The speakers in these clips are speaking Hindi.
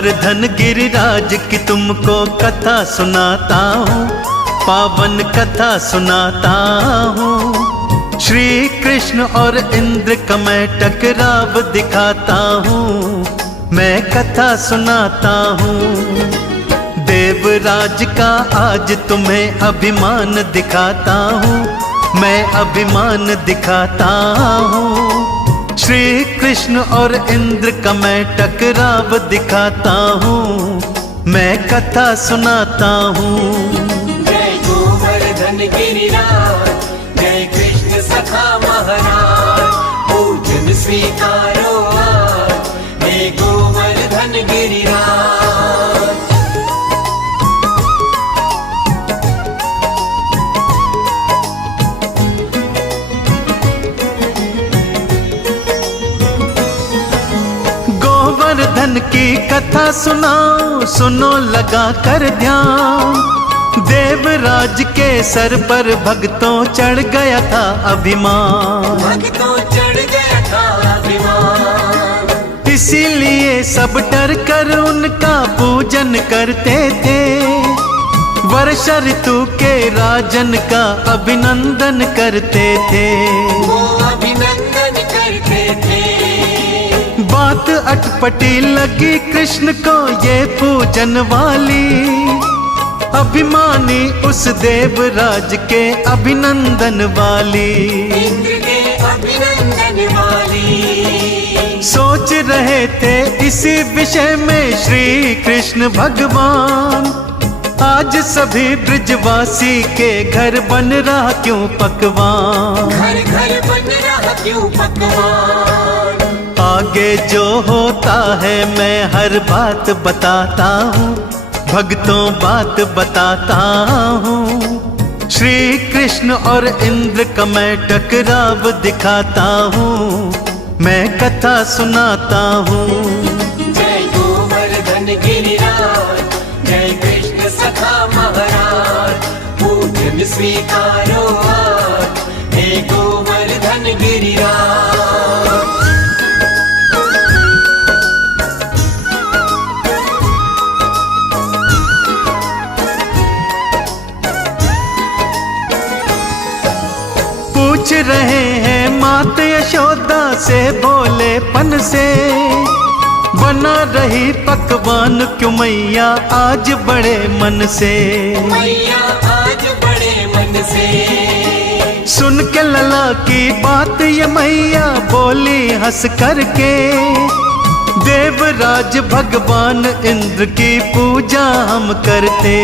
गोवर्धन गिरिराज की तुमको कथा सुनाता हूँ, पावन कथा सुनाता हूँ। श्री कृष्ण और इंद्र का मैं टकराव दिखाता हूँ, मैं कथा सुनाता हूँ। देवराज का आज तुम्हें अभिमान दिखाता हूँ, मैं अभिमान दिखाता हूँ। श्री कृष्ण और इंद्र का मैं टकराव दिखाता हूँ, मैं कथा सुनाता हूँ। जय गोवर्धन गिरिराज, जय कृष्ण सखा महाराज, पूजन स्वीकारो आज, जय गोवर्धन गिरिराज। गोवर्धन की कथा सुनाओ, सुनो लगा कर ध्यान। देवराज के सर पर भक्तों चढ़ गया था अभिमान, भक्तों चढ़ गया था अभिमान। इसीलिए सब डर कर उनका पूजन करते थे। वर्षा ऋतु के राजन का अभिनंदन करते थे, वो अभिनंदन करते थे। बात अटपटी लगी कृष्ण को ये पूजन वाली, अभिमानी उस देवराज के अभिनंदन वाली। इंद्र के अभिनंदन वाली। सोच रहे थे इसी विषय में श्री कृष्ण भगवान, आज सभी ब्रजवासी के घर बन रहा क्यों पकवान, घर घर बन रहा क्यों पकवान। आगे जो होता है मैं हर बात बताता हूँ, भक्तों बात बताता हूँ। श्री कृष्ण और इंद्र का मैं टकराव दिखाता हूँ, मैं कथा सुनाता हूँ। जय गोवर्धन गिरिराज, जय कृष्ण सखा महाराज, पूजन स्वीकारो आज, जय गोवर्धन गिरिराज। पूछ रहे हैं मात यशोदा से भोलेपन से, बना रही पकवान क्यों मैया आज बड़े मन से। मैया आज बड़े मन से। सुन के लला की बात ये मैया बोली हंस करके, देवराज भगवान इंद्र की पूजा हम करते।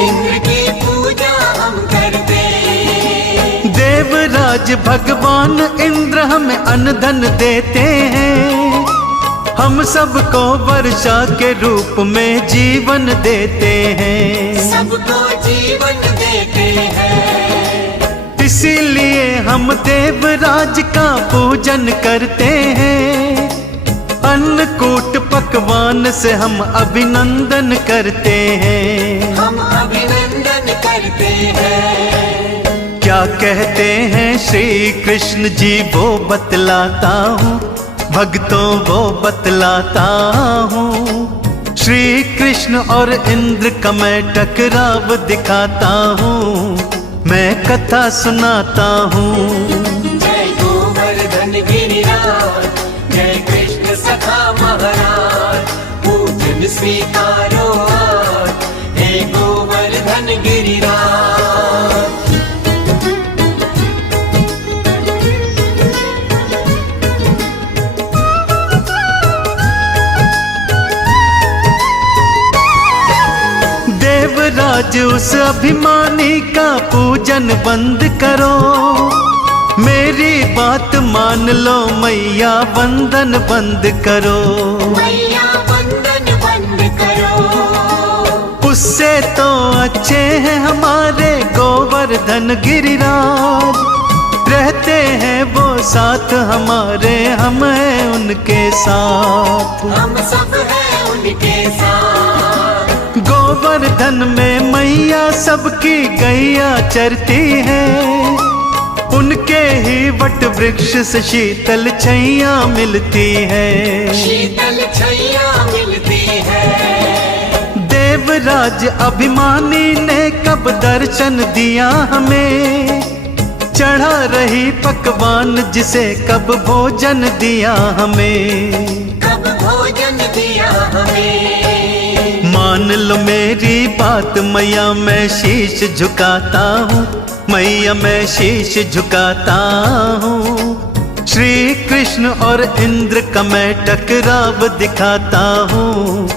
इंद्र की पूजा हम करते। देवराज भगवान इंद्र हमें अन्न धन देते हैं, हम सबको वर्षा के रूप में जीवन देते हैं। सबको जीवन देते हैं। इसीलिए हम देवराज का पूजन करते हैं, अन्नकूट पकवान से हम अभिनंदन करते हैं। हम अभिनंदन करते हैं। क्या कहते हैं श्री कृष्ण जी वो बतलाता हूँ, भक्तों वो बतलाता हूँ। श्री कृष्ण और इंद्र का मैं टकराव दिखाता हूँ, मैं कथा सुनाता हूँ। जय गोवर्धन गिरिराज, जय कृष्ण सखा महाराज, पूजन स्वीकारो आज, जय गोवर्धन गिरिराज। देवराज उस अभिमानी का पूजन बंद करो, मेरी बात मान लो मैया वंदन बंद करो। मैया वंदन बंद करो। उससे तो अच्छे हैं हमारे गोवर्धन गिरिराज, रहते हैं वो साथ हमारे, हम हैं उनके साथ। हम सब हैं उनके साथ। गोवर्धन में मैया सबकी गैया चरती है, उनके ही वट वृक्ष से शीतल छैया मिलती है। शीतल छैया मिलती है। देवराज अभिमानी ने कब दर्शन दिया हमें, चढ़ा रही पकवान जिसे कब भोजन दिया हमें, कब भोजन दिया हमें। मान लो मेरी बात मैया, मैं शीश झुकाता हूँ, मैया मैं शीश झुकाता हूँ। श्री कृष्ण और इंद्र का मैं टकराव दिखाता हूँ,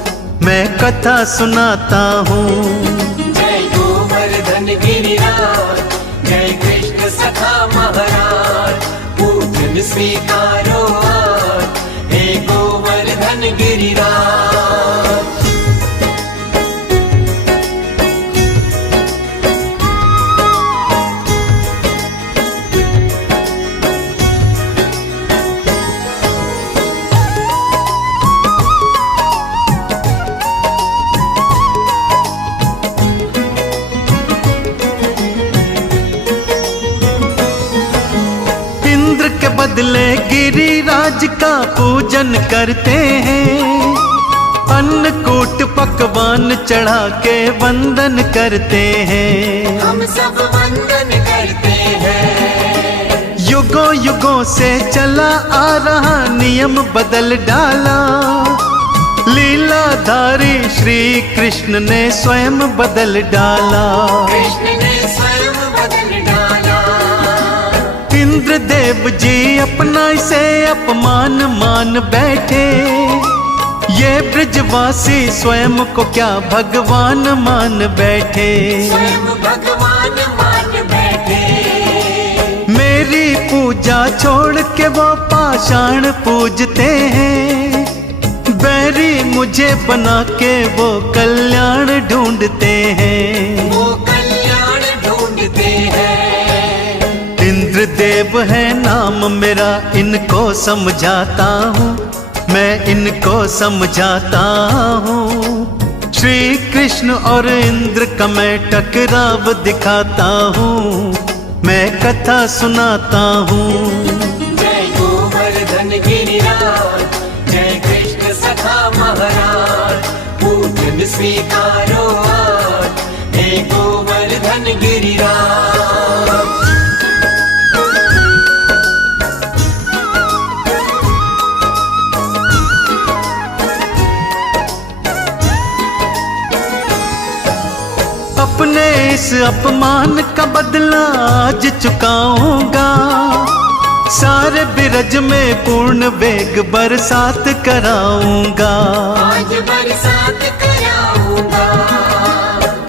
मैं कथा सुनाता हूँ। जय गोवर्धन गिरिराज, जय कृष्ण सखा महाराज, पूजन स्वीकारो आज, हे गोवर्धन गिरिराज। बदले गिरिराज का पूजन करते हैं, अन्नकूट पकवान चढ़ा के वंदन करते हैं। हम सब वंदन करते हैं। युगों युगों से चला आ रहा नियम बदल डाला, लीलाधारी श्री कृष्ण ने स्वयं बदल डाला। कृष्ण ने स्वयं बदल डाला। इंद्रदेव जी अपना इसे अपमान मान बैठे, ये ब्रजवासी स्वयं को क्या भगवान मान बैठे, स्वयं भगवान मान बैठे। मेरी पूजा छोड़ के वो पाषाण पूजते हैं, बैरी मुझे बना के वो कल्याण ढूंढते हैं, वो कल्याण ढूंढते हैं। इंद्रदेव है नाम मेरा, इनको समझाता हूँ, मैं इनको समझाता हूँ। श्री कृष्ण और इंद्र का मैं टकराव दिखाता हूँ, मैं कथा सुनाता हूँ। जय गोवर्धन गिरिराज, जय कृष्ण सखा महाराज, पूजन स्वीकारो आज, हे गोवर्धन गिरिराज। अपने इस अपमान का बदला आज चुकाऊंगा, सारे बिरज में पूर्ण वेग बरसात कराऊंगा, आज बरसात कराऊंगा।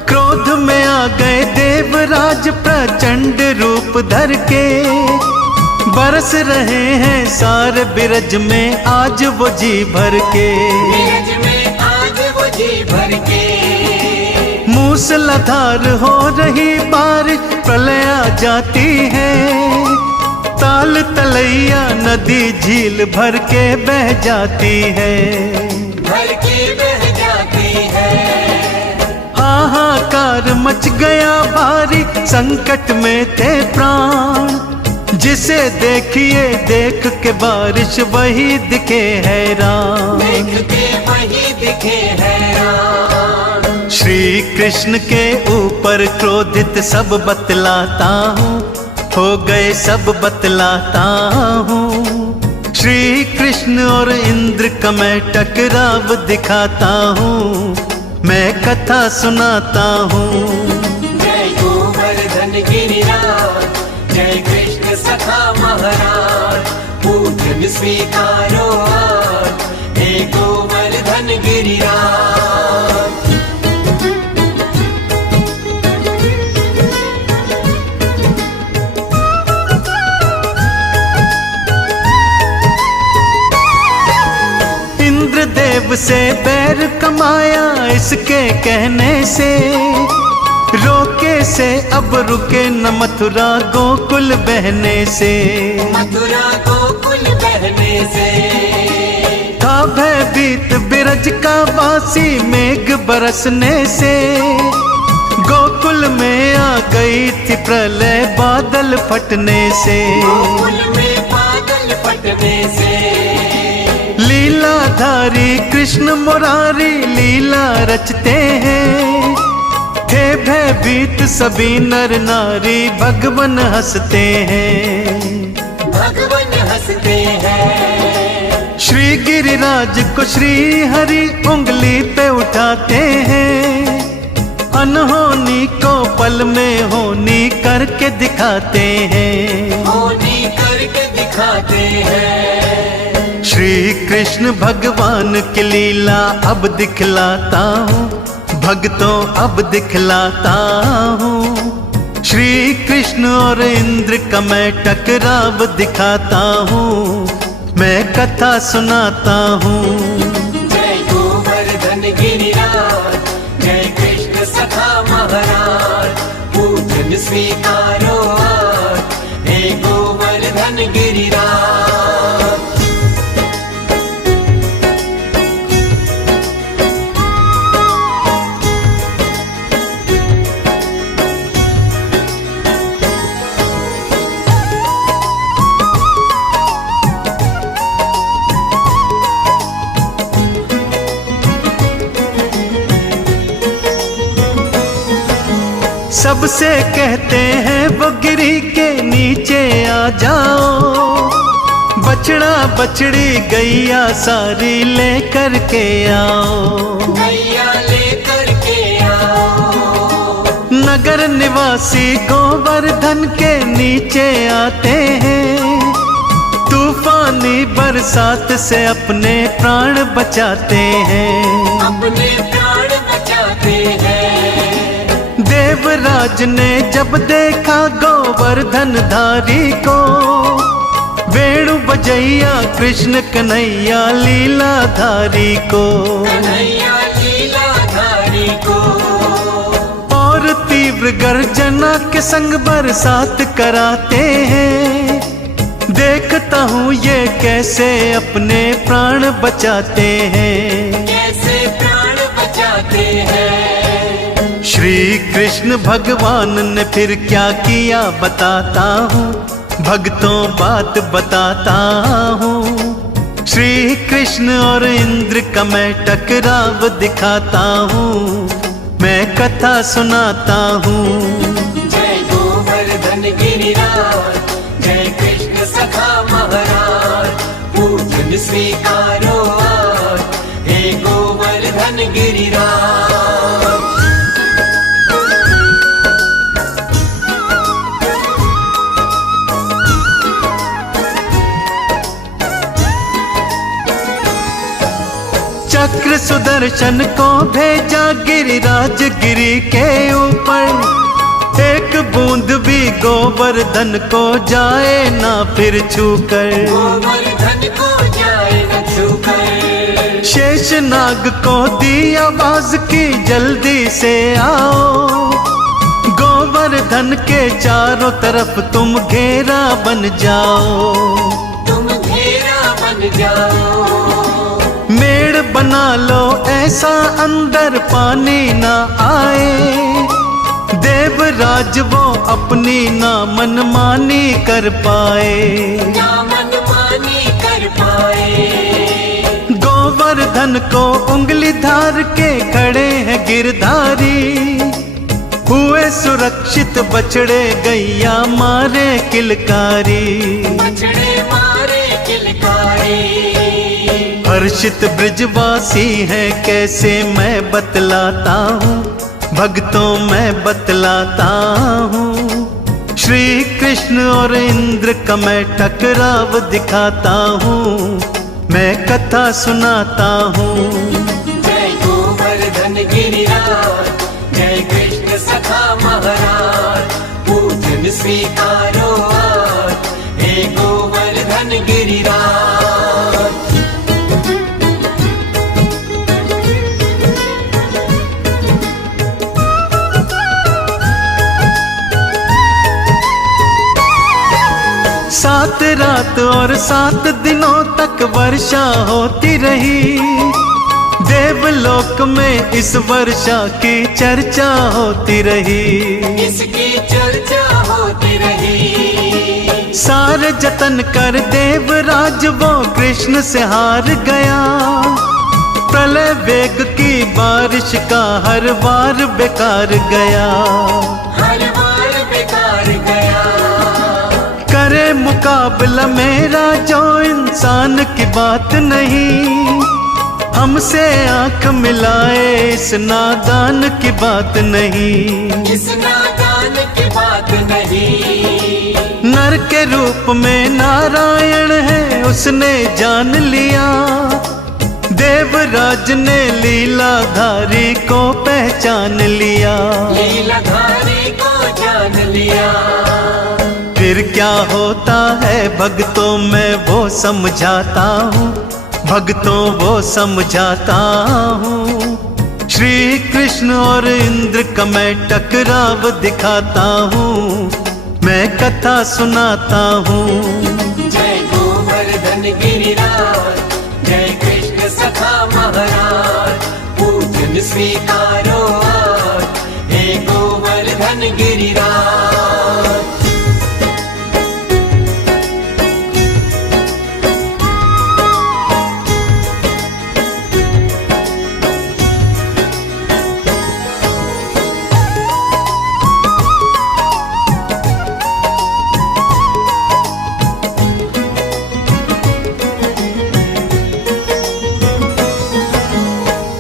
क्रोध में आ गए देवराज प्रचंड रूप धर के, बरस रहे हैं सारे बिरज में आज वो जी भर के, बिरज में आज वो जी भर के। मूसलाधार हो रही बारिश प्रलय आ जाती है, ताल तलैया नदी झील भर के बह जाती है, भर के बह जाती है। हाहाकार मच गया भारी, संकट में थे प्राण, जिसे देखिए देख के बारिश वही दिखे हैरान, देख के वही दिखे हैरान। श्री कृष्ण के ऊपर क्रोधित सब बतलाता हूँ, हो गए सब बतलाता हूँ। श्री कृष्ण और इंद्र का मैं टकराव दिखाता हूँ, मैं कथा सुनाता हूँ। जय गोवर्धन गिरिराज, जय कृष्ण सखा महाराज, पूजन स्वीकारो आज, हे गोवर्धन गिरिराज। इंद्रदेव से बैर कमाया इसके कहने से, रोके से अब रुके न मथुरा गोकुल बहने से, मथुरा गोकुल बहने से। था भयभीत बिरज का वासी मेघ बरसने से, गोकुल में आ गई थी प्रलय बादल फटने से, गोकुल में बादल फटने से। लीलाधारी कृष्ण मुरारी लीला रचते हैं। हे भयभीत सभी नर नारी भगवन हंसते हैं। भगवन हंसते हैं। श्री गिरिराज को श्री हरि उंगली पे उठाते हैं। अनहोनी को पल में होनी करके दिखाते हैं। होनी करके दिखाते हैं। श्री कृष्ण भगवान की लीला अब दिखलाता हूँ, भक्तों अब दिखलाता हूँ। श्री कृष्ण और इंद्र का मैं टकराव दिखाता हूँ, मैं कथा सुनाता हूँ। जय गोवर्धन गिरिराज, जय कृष्ण सखा महाराज, पूजन स्वीकारो आज, हे गोवर्धन गिरिराज। सबसे कहते हैं वो गिरी के नीचे आ जाओ, बछड़ा बछड़ी गैया सारी लेकर के आओ। गैया लेकर के आओ। नगर निवासी गोवर्धन के नीचे आते हैं। तूफानी बरसात से अपने प्राण बचाते हैं। अपने प्राण बचाते हैं। देवराज ने जब देखा गोवर्धन धारी को, वेणु बजैया कृष्ण कन्हैया लीलाधारी को, कन्हैया लीलाधारी को, और तीव्र गर्जना के संग बरसात कराते हैं। देखता हूँ ये कैसे अपने प्राण बचाते हैं। कैसे प्राण बचाते हैं। श्री कृष्ण भगवान ने फिर क्या किया बताता हूँ, भक्तों बात बताता हूँ। श्री कृष्ण और इंद्र का मैं टकराव दिखाता हूँ, मैं कथा सुनाता हूँ। जय गोवर्धन गिरिराज, जय कृष्ण सखा महाराज, पूजन स्वीकारो आज, हे गोवर्धन गिरिराज। चक्र सुदर्शन को भेजा गिरिराज गिरी के ऊपर, एक बूंद भी गोवर्धन को जाए ना फिर छूकर। गोवर्धन को जाए न छूकर। शेष नाग को दी आवाज की जल्दी से आओ, गोवर्धन के चारों तरफ तुम घेरा बन जाओ। तुम घेरा बन जाओ। मेड़ बना लो ऐसा अंदर पानी ना आए, देवराज वो अपनी ना मनमानी कर पाए। ना मनमानी कर पाए। गोवर्धन को उंगली धार के खड़े हैं गिरधारी, हुए सुरक्षित बछड़े गैया मारे किलकारी। बछड़े मारे किलकारी। हर्षित ब्रजवासी हैं कैसे मैं बतलाता हूँ, भक्तों मैं बतलाता हूँ। श्री कृष्ण और इंद्र का मैं टकराव दिखाता हूँ, मैं कथा सुनाता हूँ। जय गोवर्धन गिरिराज, जय कृष्ण सखा महाराज, पूजन स्वीकारो आज, हे गोवर्धन गिरिराज। सात रात और 7 दिनों तक वर्षा होती रही, देवलोक में इस वर्षा की चर्चा होती रही। इसकी चर्चा होती रही। सारे जतन कर देवराज वो कृष्ण से हार गया, प्रलय वेग की बारिश का हर बार बेकार गया, हर बार बेकार गया। करे मुकाबला मेरा जो इंसान की बात नहीं, हमसे आंख मिलाए इस नादान की बात नहीं, इस नादान की बात नहीं। नर के रूप में नारायण है उसने जान लिया, देवराज ने लीलाधारी को पहचान लिया, लीलाधारी को जान लिया। फिर क्या होता है भक्तों मैं वो समझाता हूँ, भक्तों वो समझाता हूँ। श्री कृष्ण और इंद्र का मैं टकराव दिखाता हूँ, मैं कथा सुनाता हूँ। जय गोवर्धन गिरिराज, जय कृष्ण सखा महाराज, पूजन स्वीकारो आज, हे गोवर्धन गिरिराज।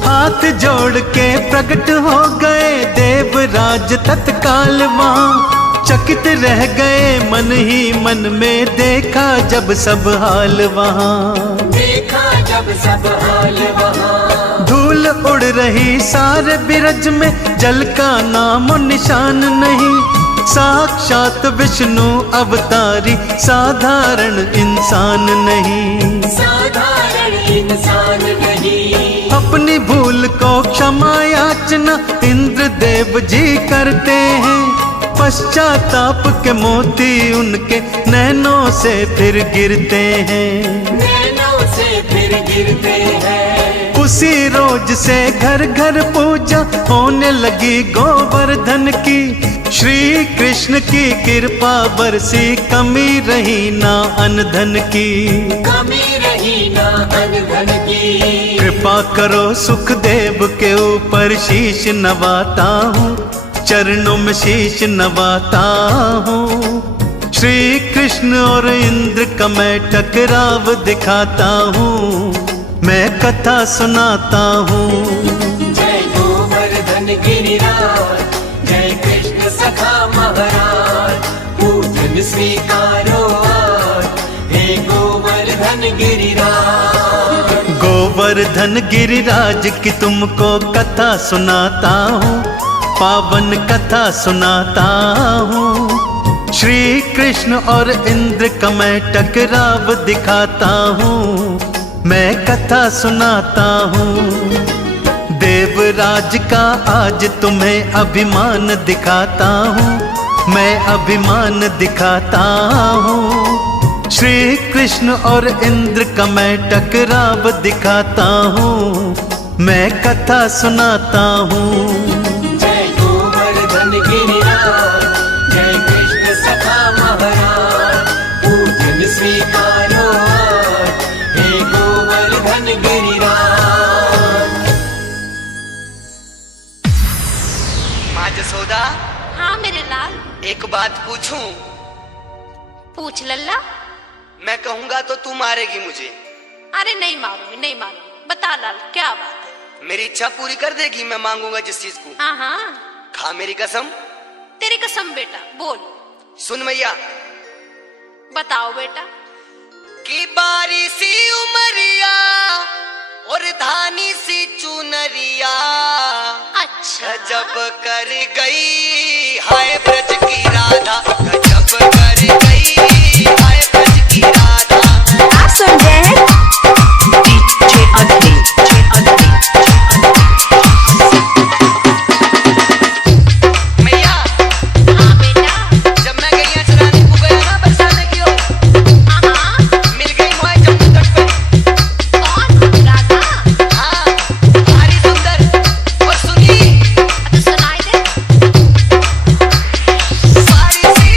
हाथ जोड़ के प्रकट हो गए देवराज तत्काल वहाँ, चकित रह गए मन ही मन में देखा जब सब हाल वहाँ, देखा जब सब हाल वहाँ। धूल उड़ रही सारे बिरज में जल का नाम निशान नहीं, साक्षात विष्णु अवतारी साधारण इंसान नहीं, साधारण इंसान नहीं। अपनी भूल को क्षमा याचना इंद्र देव जी करते हैं, पश्चाताप के मोती उनके नैनों से फिर गिरते हैं, नैनों से फिर गिरते हैं। उसी रोज से घर घर पूजा होने लगी गोवर्धन की, श्री कृष्ण की कृपा बरसी कमी रही ना अनधन की, कमी रही ना अनधन की। कृपा करो सुखदेव के ऊपर शीश नवाता हूँ, चरणों में शीश नवाता हूँ। श्री कृष्ण और इंद्र का मैं टकराव दिखाता हूँ, मैं कथा सुनाता हूँ। जय गोवर्धन गिरिराज, जय कृष्ण सखा महाराज, पूजन स्वीकारो आज, हे गोवर्धन गिरिराज। गोवर्धन गिरिराज की तुमको कथा सुनाता हूँ, पावन कथा सुनाता हूँ। श्री कृष्ण और इंद्र का मैं टकराव दिखाता हूँ, मैं कथा सुनाता हूँ। देवराज का आज तुम्हें अभिमान दिखाता हूँ, मैं अभिमान दिखाता हूँ। श्री कृष्ण और इंद्र का मैं टकराव दिखाता हूँ, मैं कथा सुनाता हूँ। जय गोवर्धन गिरिराज, जय कृष्ण सखा महाराज, पूजन स्वीकारो आज, हे गोवर्धन गिरिराज। माँ जसोदा, हाँ मेरे लाल, एक बात पूछूं? पूछ लल्ला। मैं कहूंगा तो तू मारेगी मुझे? अरे नहीं मारूंगी, नहीं मारूंगी, बता लाल क्या बात है। मेरी इच्छा पूरी कर देगी मैं मांगूंगा जिस चीज को? हाँ हाँ, खा मेरी कसम। तेरी कसम बेटा, बोल। सुन मैया, बताओ बेटा। कि बारी सी उमरिया और धानी सी चुनरिया, अच्छा गजब कर गई हाय ब्रज की राधा, गजब कर गई हाय ब्रज की राधा। आप सुन रहे हैं डीजे अग्नि। मैया, हाँ बेटा, जब मैं गैया चराने को गया ना बरसाने की ओर, हाँ हाँ, मिल गई मोए जम्मू तट पे। कौन? राधा? हाँ, भारी सुंदर। और सुनी, तो सुनाई दे। बारी सी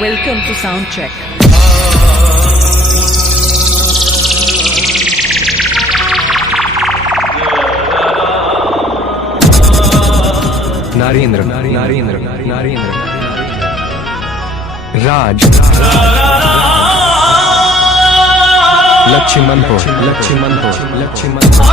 Welcome to Soundcheck. Narendra Narendra Narendra राज लक्ष्मणपुर लक्ष्मणपुर लक्ष्मणपुर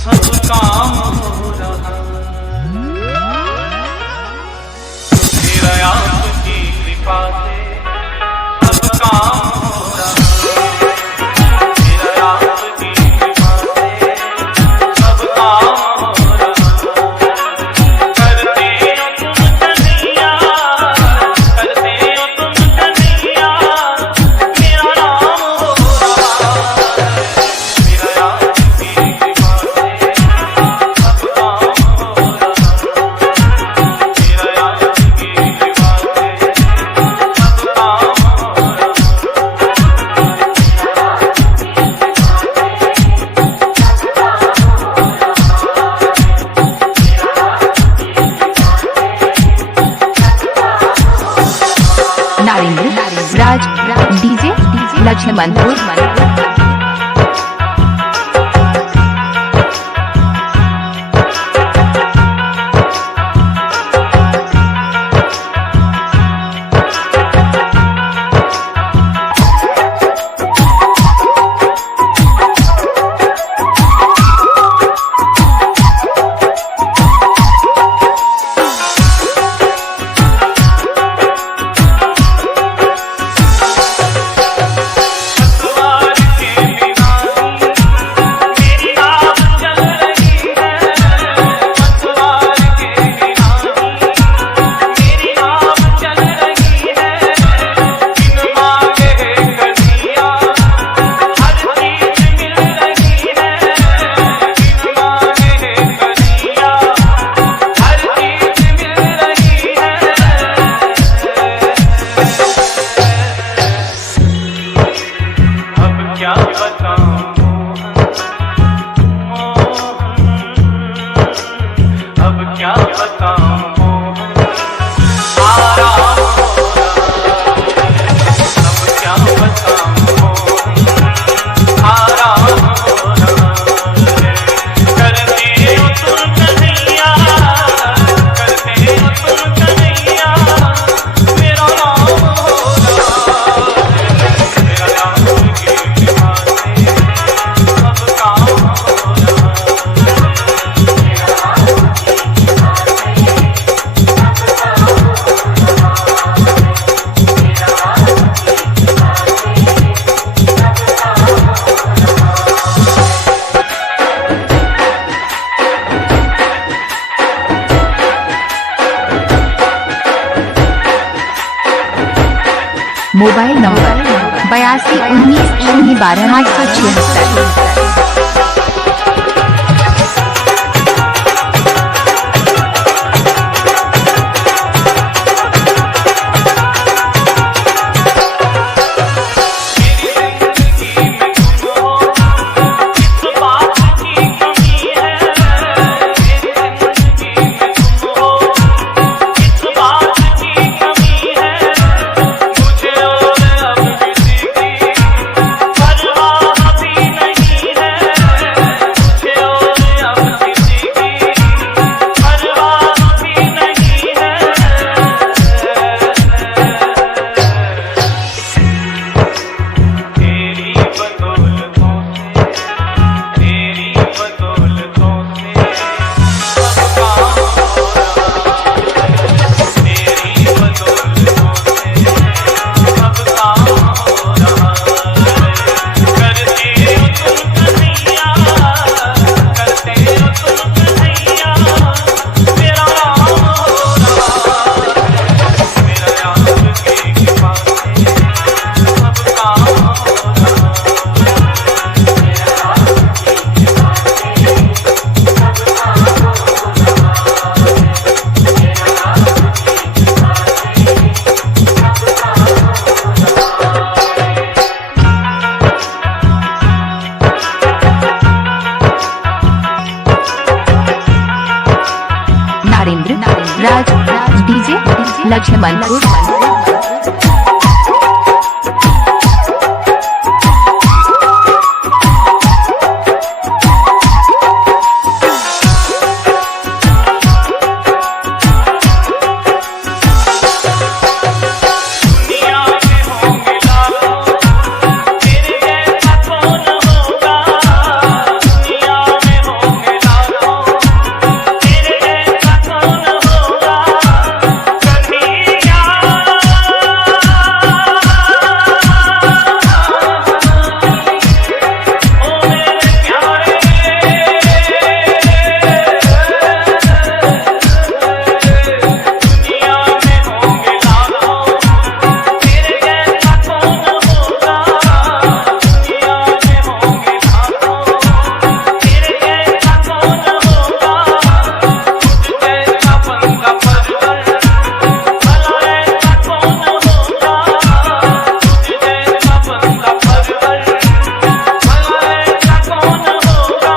सब काम हो रहा, तेरा आपकी कृपा से सब काम हो रहा, तेरा आपकी कृपा से सब काम हो रहा, करते हो तुम कन्हैया, करते हो तुम कन्हैया, मेरा नाम हो रहा, तेरा आपकी कृपा नारेंद्र राज डीजे लक्ष्मणपुर क्या बताऊं अब क्या बताऊं आराम हो रहा, अब क्या बताऊं आराम हो रहा, करते हो तुम कन्हैया, करते हो तुम कन्हैया, मेरा नाम हो रहा, मेरा नाम की कृपा से सब काम हो रहा, मोबाइल नंबर 821912 मुझे और अब किसी की परवाह भी नहीं है। नारेंद्र राज डीजे लक्ष्मणपुर। दुनिया में होंगे लाखों तेरे जैसा कौन होगा। दुनिया में होंगे लाखों तेरे जैसा कौन होगा। कन्हैया ओ मेरे प्यारे दुनिया में होंगे लाखों तेरे जैसा कौन होगा। दुनिया में होंगे लाखों तेरे जैसा कौन होगा। तुझ जैसा बंदा परवर भला ऐसा कौन होगा। तुझ जैसा बंदा परवर भला ऐसा कौन होगा।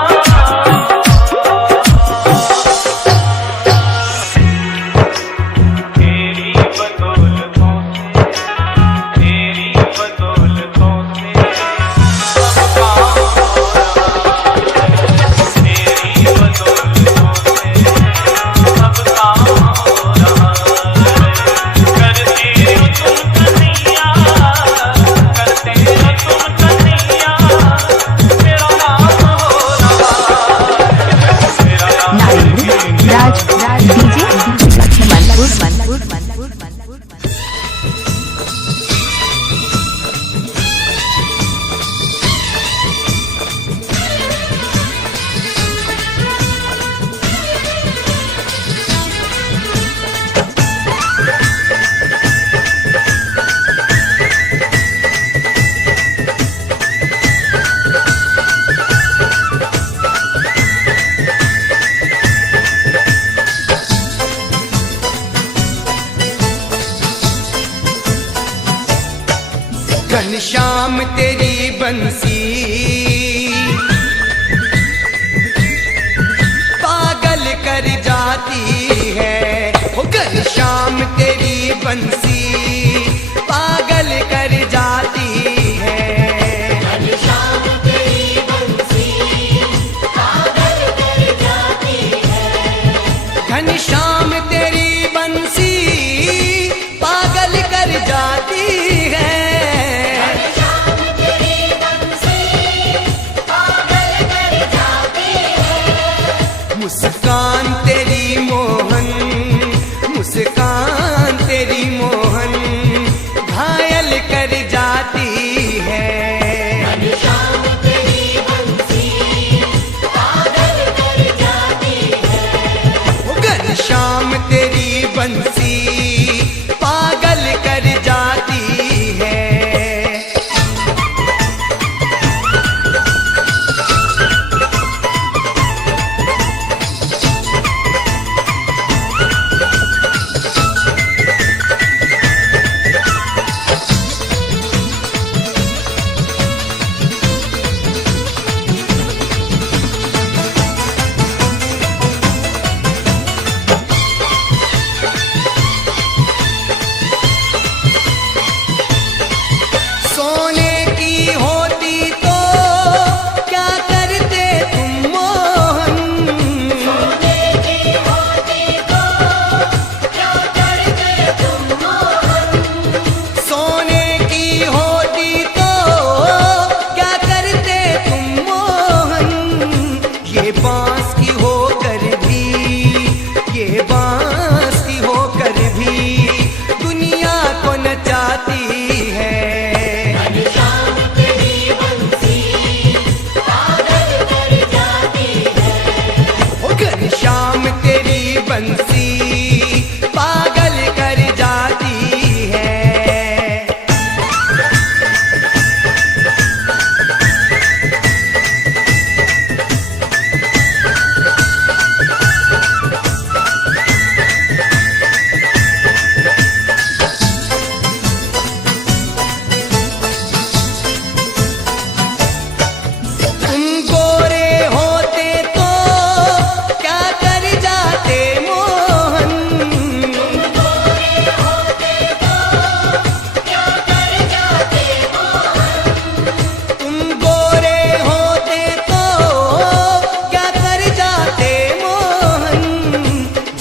तेरी बदौलतों से सब काम हो रहा है। तेरी बदौलतों से सब काम हो रहा है। करते हो तुम कन्हैया, करते हो तुम कन्हैया, मेरा नाम हो रहा है। मेरा नाम नारेंद्र राज डीजे लक्ष्मणपुर। घनश्याम तेरी बंसी पागल कर जाती है। हो घनश्याम तेरी बंसी पागल कर जाती है। घनश्याम तेरी बंसी पागल कर जाती है। घनश्याम तेरी बंसी पागल कर जाती है। घनश्याम तेरी बंसी पागल कर जाती है। मुस्कान तेरी मोहन, मुस्कान तेरी मोहन घायल कर जाती है। घनश्याम तेरी बंसी पागल कर जाती है। वो घनश्याम तेरी बंसी पागल कर जाती है।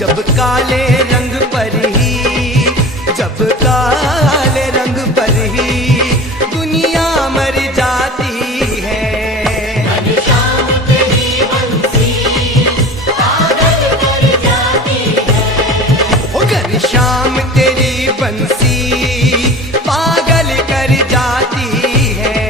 जब काले रंग पर ही, जब काले रंग पर ही दुनिया मर जाती है। घनश्याम तेरी बंसी पागल कर जाती है। ओ घनश्याम तेरी बंसी पागल कर जाती है।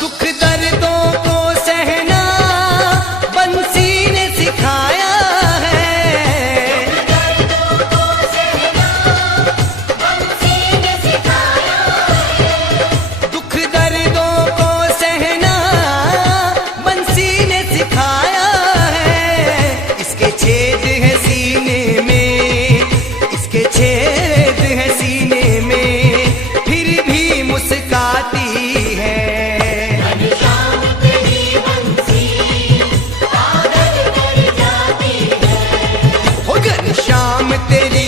दुख दर्दों को सहना बंसी ने सिखाया है। दर्दों को सहना बंसी ने सिखाया है। दुख दर्दों को सहना बंसी ने सिखाया है। इसके छेद है सीने में, इसके छेद है सीने में, फिर भी मुस्काती है। घनश्याम तेरी बंसी पागल कर जाती है। हो घनश्याम तेरी